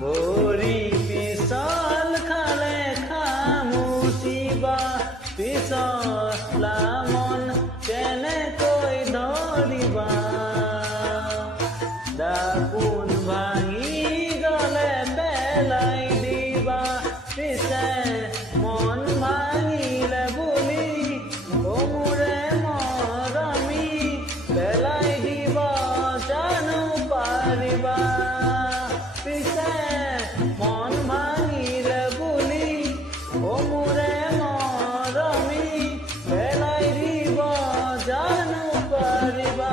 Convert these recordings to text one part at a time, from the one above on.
ভৰি পিছল খালে খামুচিবা পিছলা মন কেনেকৈ ধৰিবা দাপোন ভাঙি গলে পেলাই দিবা পিছে মন ভাঙিলে বুলি মোৰে মৰমী পেলাই দিব জানো পাৰিবা পিছে মন ভাঙিলে বুলি মোৰে মৰমী পেলাই দিব জানো পাৰিবা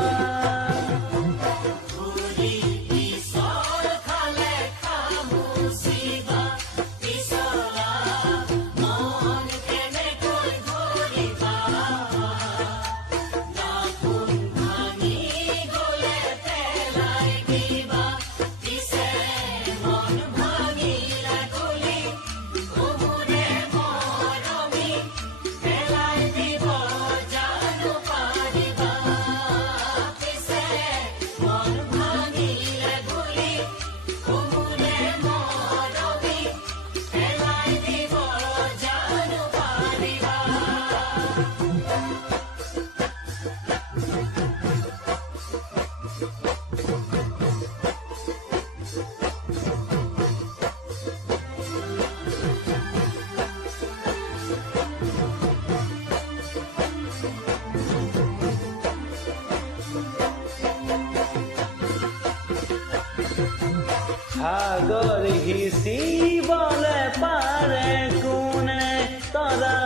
সাগৰ সিঁচিবলে পাৰে কোনে তৰা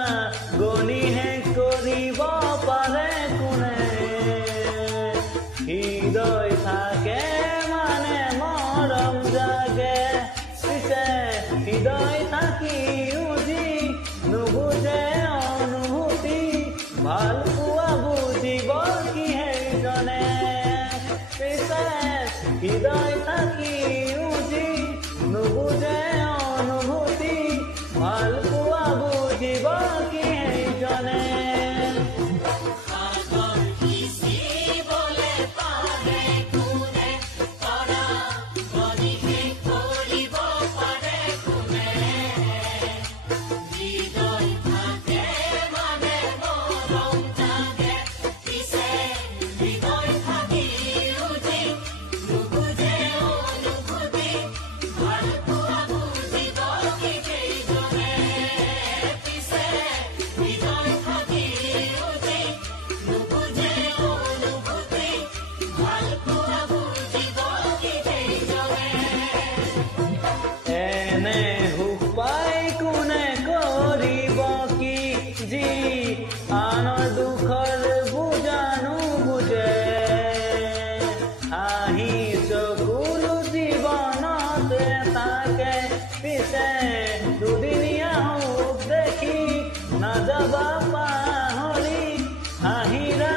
গণিহে কৰিব পাৰে কোনে হৃদয় থাকে মানে মৰম জাগে পিছে হৃদয় থাকিও যি নুবুজে অনুভূতি ভাল পোৱা বুজিব কিহে জনে পিছে হৃদয় থাকিও যি নুবুজে অনুভূতি ভাল পোৱা বুজিব কিহে জনে আনৰ দুখৰ বুজানো বুজে হাঁহি চকুলো জীৱনতে থাকে পিছে দুদিনীয়া সুখ দেখি নাযাবা পাহৰি হাঁহিৰা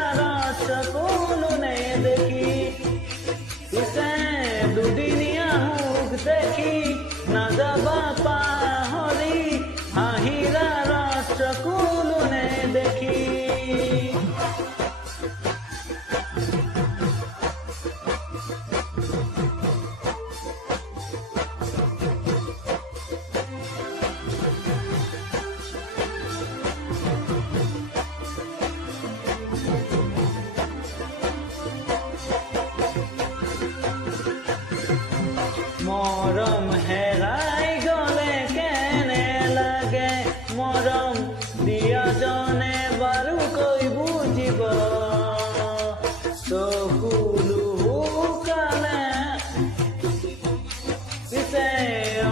চকুলো নেদেখি পিছে দুদিনীয়া সুখ দেখি নাযাবা পাহৰি হাঁহিৰা চকুলো নেদেখি মৰম হেৰাই গলে কেনে লাগে মৰম দিয়াজনে বাৰু কৈ বুজিব চকুলো শুকালে পিছে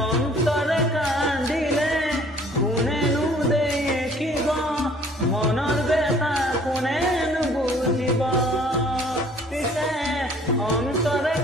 অন্তৰে কান্দিলে কোনেনো দেখিব মনৰ বেতা কোনেনো বুজিব পিছে অন্তৰে